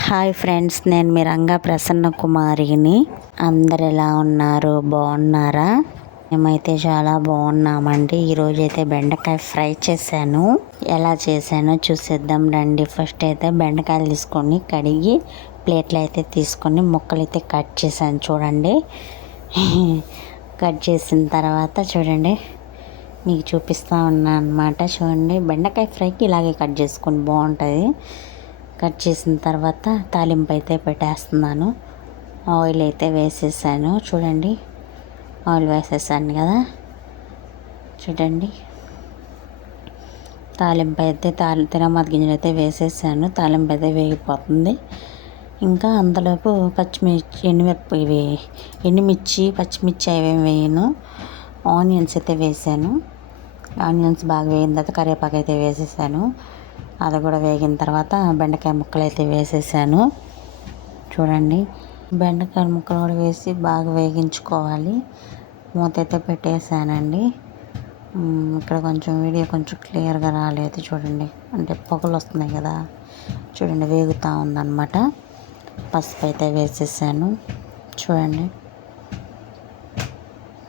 Hi friends, నేను మీ రంగా ప్రసన్న కుమారిని. అందరు ఎలా ఉన్నారు? బాగున్నారా? మేమైతే చాలా బాగున్నామండి. ఈరోజైతే బెండకాయ ఫ్రై చేశాను. ఎలా చేశానో చూసేద్దాం రండి. ఫస్ట్ అయితే బెండకాయలు తీసుకొని కడిగి ప్లేట్లు అయితే తీసుకొని ముక్కలు అయితే కట్ చేశాను. చూడండి, కట్ చేసిన తర్వాత చూడండి మీకు చూపిస్తూ ఉన్నాను అన్నమాట. చూడండి, బెండకాయ ఫ్రైకి ఇలాగే కట్ చేసుకొని బాగుంటుంది. కట్ చేసిన తర్వాత తాలింపు అయితే పెట్టేస్తున్నాను. ఆయిల్ అయితే వేసేసాను. చూడండి, ఆయిల్ వేసేసాను కదా. చూడండి, తాలింపు అయితే తిరగమాత గింజలు అయితే వేసేసాను. తాలింపు అయితే వేగిపోతుంది. ఇంకా అంతలోపు ఎండుమిర్చి పచ్చిమిర్చి అవేమి వేయను. ఆనియన్స్ అయితే వేసాను. ఆనియన్స్ బాగా వేగిన తర్వాత కరివేపాకు అయితే వేసేసాను. అది కూడా వేగిన తర్వాత బెండకాయ ముక్కలు అయితే వేసేసాను. చూడండి, బెండకాయ ముక్కలు కూడా వేసి బాగా వేగించుకోవాలి. మూత అయితే పెట్టేసానండి. ఇక్కడ కొంచెం వీడియో కొంచెం క్లియర్గా రాలేదు. చూడండి, అంటే పొగలు వస్తున్నాయి కదా. చూడండి, వేగుతూ ఉందన్నమాట. పసుపు అయితే వేసేసాను. చూడండి,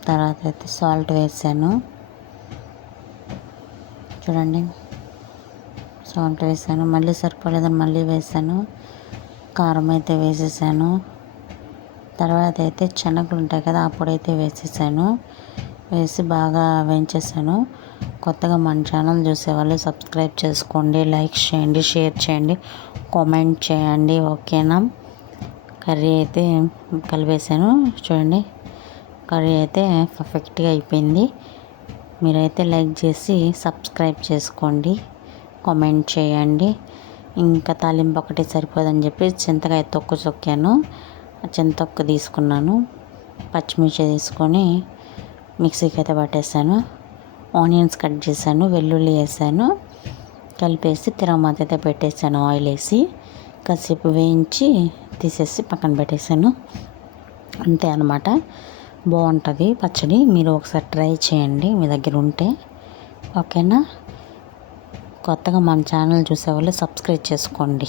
తర్వాత అయితే సాల్ట్ వేసాను. చూడండి, సాల్ట్ వేసాను. మళ్ళీ సరిపోలేదని మళ్ళీ వేసాను. కారం అయితే వేసేసాను. తర్వాత అయితే శనగలు ఉంటాయి కదా, అప్పుడైతే వేసేసాను. వేసి బాగా వేయించేసాను. కొత్తగా మన ఛానల్ చూసేవాళ్ళు సబ్స్క్రైబ్ చేసుకోండి, లైక్ చేయండి, షేర్ చేయండి, కామెంట్ చేయండి. ఓకేనా? కర్రీ అయితే కలిపేసాను. చూడండి, కర్రీ అయితే పర్ఫెక్ట్గా అయిపోయింది. మీరైతే లైక్ చేసి సబ్స్క్రైబ్ చేసుకోండి, కామెంట్ చేయండి. ఇంకా తాలింపు ఒకటి సరిపోదని చెప్పి చింతకాయ తొక్కు చొక్కాను. చింతొక్కు తీసుకున్నాను. పచ్చిమిర్చి తీసుకొని మిక్సీకి అయితే పట్టేసాను. ఆనియన్స్ కట్ చేశాను, వెల్లుల్లి వేసాను, కలిపేసి తిరగమాత అయితే పెట్టేసాను. ఆయిల్ వేసి కాసేపు వేయించి తీసేసి పక్కన పెట్టేశాను. అంతే అన్నమాట. బాగుంటుంది పచ్చడి. మీరు ఒకసారి ట్రై చేయండి మీ దగ్గర ఉంటే. ఓకేనా? కొత్తగా మన ఛానల్ చూసేవాళ్ళు సబ్స్క్రైబ్ చేసుకోండి.